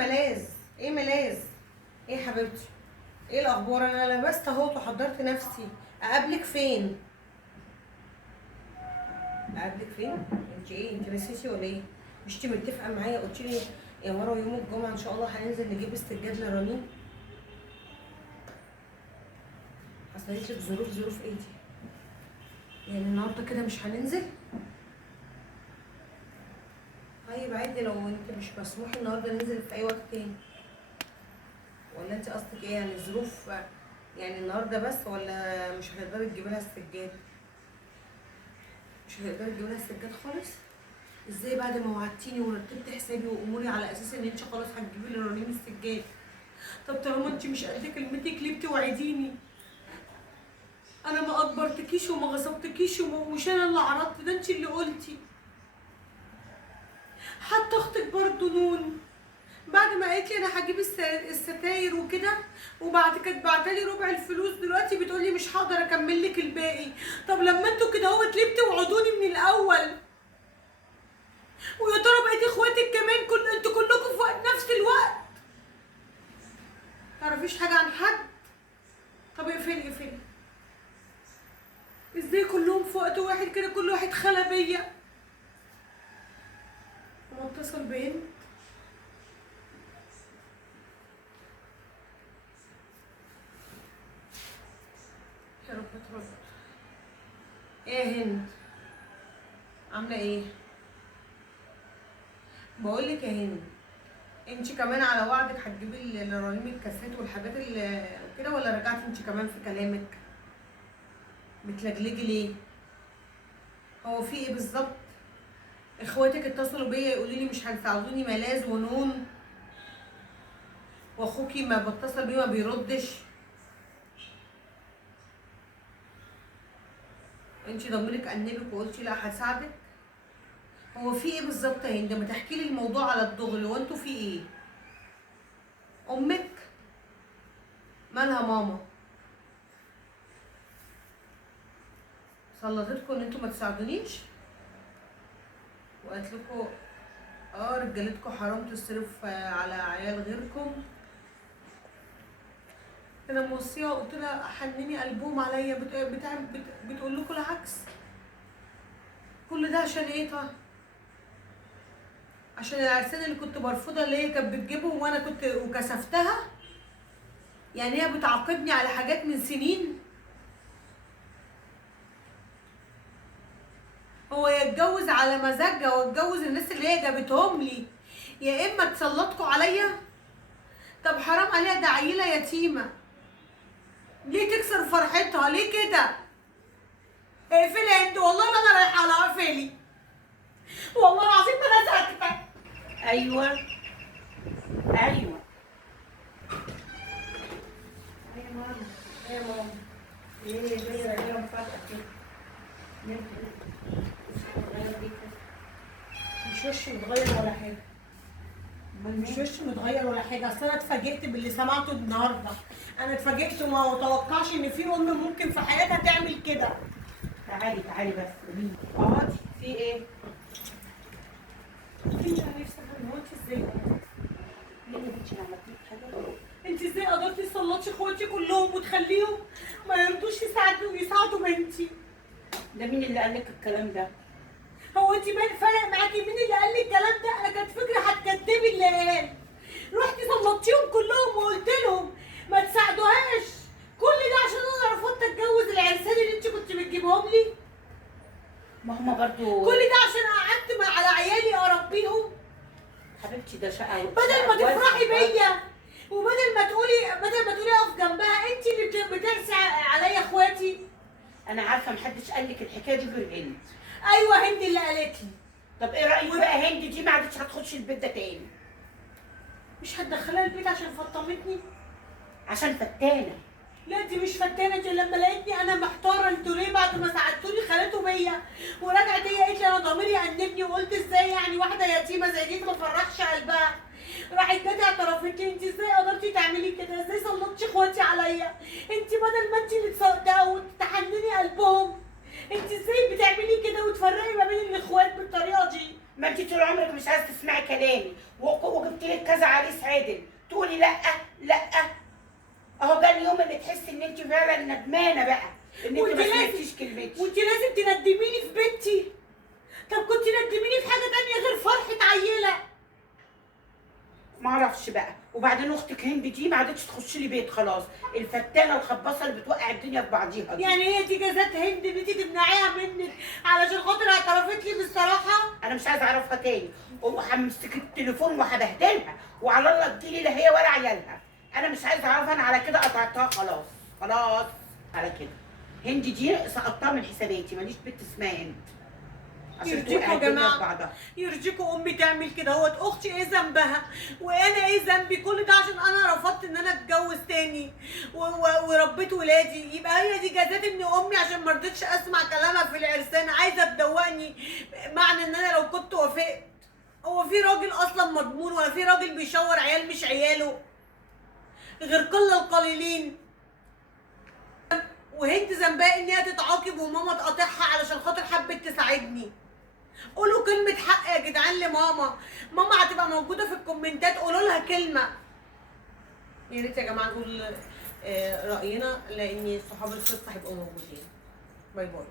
ملاذ؟ ايه ملاذ؟ ايه يا حبيبتي؟ ايه الاخبار؟ انا لبست اهوت وحضرت نفسي. اقابلك فين؟ اقابلك فين؟ انت ايه؟ انت نسيتي ولا ايه؟ مش انت متفقه معايا قلت لي يا مروه يوم الجمعه ان شاء الله هننزل نجيب استجاد لرنين؟ حصلت لك ظروف ايه دي؟ يعني النهارده كده مش هننزل؟ طيب عادي، لو انت مش مسموح النهارده ننزل في اي وقت تاني. ولا انت قصدك ايه؟ يعني الظروف يعني النهارده بس، ولا مش هتقدري تجيبي لها السجاد؟ مش هتقدري تجيبي لها السجاد خالص؟ ازاي بعد ما وعدتيني ورتبت حسابي واموري على اساس ان انت خلاص هتجيبي لرنين السجاد؟ طب طالما انت مش قد كلمتك ليه بتوعديني؟ انا ما اجبرتكيش وما غصبتكيش ومش انا اللي عرضت، ده انت اللي قلتي. حتى اختك برضه نون بعد ما قالت لي انا هجيب الستاير وكده، وبعد كده بعتلي ربع الفلوس، دلوقتي بتقولي مش هقدر اكمل لك الباقي. طب لما انتوا كده اهوت ليه بتوعدوني من الاول؟ ويا ترى بقيت اخواتك كمان انتوا كلكم في نفس الوقت؟ متعرفيش حاجه عن حد؟ طب اقفلي. ازاي كلهم في وقت واحد كده كل واحد خلى بيا؟ هو اتصل بنت؟ يا رب ترد. ايه يا هند؟ عامله ايه؟ بقولك يا هند، انت كمان على وعدك هتجيبي لرنيم الكاسات والحاجات اللي كده، ولا رجعتي انت كمان في كلامك؟ بتلجلجي ليه؟ هو في ايه بالظبط؟ اخواتك اتصلوا بيا يقولوا لي مش هتساعدوني، ملاذ ونون، واخوكي ما بتصل بيه ما بيردش. انت ضميرك انبك وقلتي لا هساعدك؟ هو في ايه بالظبط يا هند؟ ما تحكي لي الموضوع على الدغري، وانتوا في ايه؟ امك مالها ماما؟ سلطتكم ان انتوا ما تساعدونيش وقالت لكم رجالتكم حرام تصرف على عيال غيركم؟ انا موصيها قلت لها حنني قلبهم عليا، بتقول لكم العكس. كل ده عشان ايه طيب؟ عشان العرسان اللي كنت برفضها اللي هي كانت بتجيبهم وانا كنت وكسفتها؟ يعني هي بتعاقبني على حاجات من سنين؟ هو يتجوز على مزاجها واتجوز الناس اللي هي جابتهم لي، يا اما تسلطكوا عليا؟ طب حرام عليها، ده عيله يتيمه، ليه تكسر فرحتها ليه كده؟ اقفلي انت، والله ما انا رايحه على اقفلي، والله العظيم ما انا ساكته. ايوه يا ماما يا ماما، ايه جايه عليها مفاجاه كده؟ مش وشي متغير ولا حاجه، مش وشي متغير ولا حاجه، اصل انا اتفاجئت باللي سمعته النهارده. انا اتفاجئت وما اتوقعش ان في ام ممكن في حياتها تعمل كده. تعالي بس قولي اقعدي. في ايه؟ انت نفسك هو انت ازاي؟ ليه يا بنتي انا عملت لك حاجه؟ انت ازاي قدرتي تسلطي اخواتي كلهم وتخليهم ما يرضوش يساعدوا بنتي؟ ده مين اللي قال لك الكلام ده؟ هو انت فارق معاكي مين اللي قال لي الكلام ده؟ انا كانت فكره هتكدبي اللي قال، رحتي سلطتيهم كلهم وقلت لهم ما تساعدوهاش. كل ده عشان انا رفضت اتجوز العرسان اللي انت كنت بتجيبهم لي؟ ما هما برضو كل ده عشان قعدت على عيالي اربيهم؟ حبيبتي ده شقه بدل ما تفرحي بيا وبدل ما تقولي اقف جنبها، انت اللي بترسي عليا اخواتي. انا عارفه محدش قال لك الحكايه دي غير هند. ايوه هند اللي قالت لي. طب ايه رايك بقى هند دي ما عادتش هتخش البيت ده تاني؟ مش هتدخلها البيت عشان فطمتني؟ عشان فتانه. لا دي مش فتانه، دي لما لقيتني انا محتاره انتوا ليه بعد ما ساعدتوني خليتوا بيا، ورجعت هي قالت لي انا ضميري انبني، وقلت ازاي يعني واحده يتيمه زي دي ما تفرحش قلبها؟ راحت جت اعترفت لي انت ازاي قدرتي تعملي كده؟ ازاي سلطتي اخواتي عليا؟ انت بدل ما انت اللي وتحنني قلبهم، انت ازاي بتعملي كده وتفرقي ما بين الاخوات بالطريقه دي؟ ما انت طول عمرك مش عايزه تسمعي كلامي، وجبت لك كذا عريس عادل تقولي لا لا. اهو جه اليوم اللي تحسي ان انت فعلا ندمانه بقى ان انت ما سمعتيش كلمتي. وانت لازم تندميني في بنتي. طب كنت ندميني في حاجه تانية غير فرحه عيله. ما اعرفش بقى. وبعدين اختك هند دي ما عادتش تخش لي بيت خلاص، الفتانه الخباصه اللي بتوقع الدنيا في بعضيها دي. يعني هي دي جزات هند ان انت تمنعيها منك علشان خاطر اعترفت لي بالصراحه؟ انا مش عايزه اعرفها تاني، وهمسك التليفون وهبهدلها، وعلى الله تجيلي لا هي ولا عيالها. انا مش عايزه اعرفها، انا على كده قطعتها خلاص. خلاص على كده. هند دي سقطتها من حساباتي، ماليش بنت اسمها هند عشان يرضيكوا توقع يا الدنيا في جماعه، بعضها. يرضيكوا امي تعمل كده؟ هوت اختي ايه ذنبها؟ وانا ايه ذنبي؟ كل ده عشان انا رفضت ان انا اتجوز تاني وربيت ولادي. يبقى هي دي جزات ان امي عشان ما رضيتش اسمع كلامها في العرسان عايزه تدوقني؟ معنى ان انا لو كنت وافقت، هو في راجل اصلا مضمون ولا في راجل بيشور عيال مش عياله غير قله القليلين؟ وهند ذنبها ان هي تتعاقب وماما تقاطعها علشان خاطر حبت تساعدني. قولوا كلمة حق يا جدعان لماما. ماما هتبقى موجودة في الكومنتات، قولوا لها كلمة. يا ريت يا جماعة نقول رأينا، لأن صحاب القصة هيبقوا موجودين. باي باي.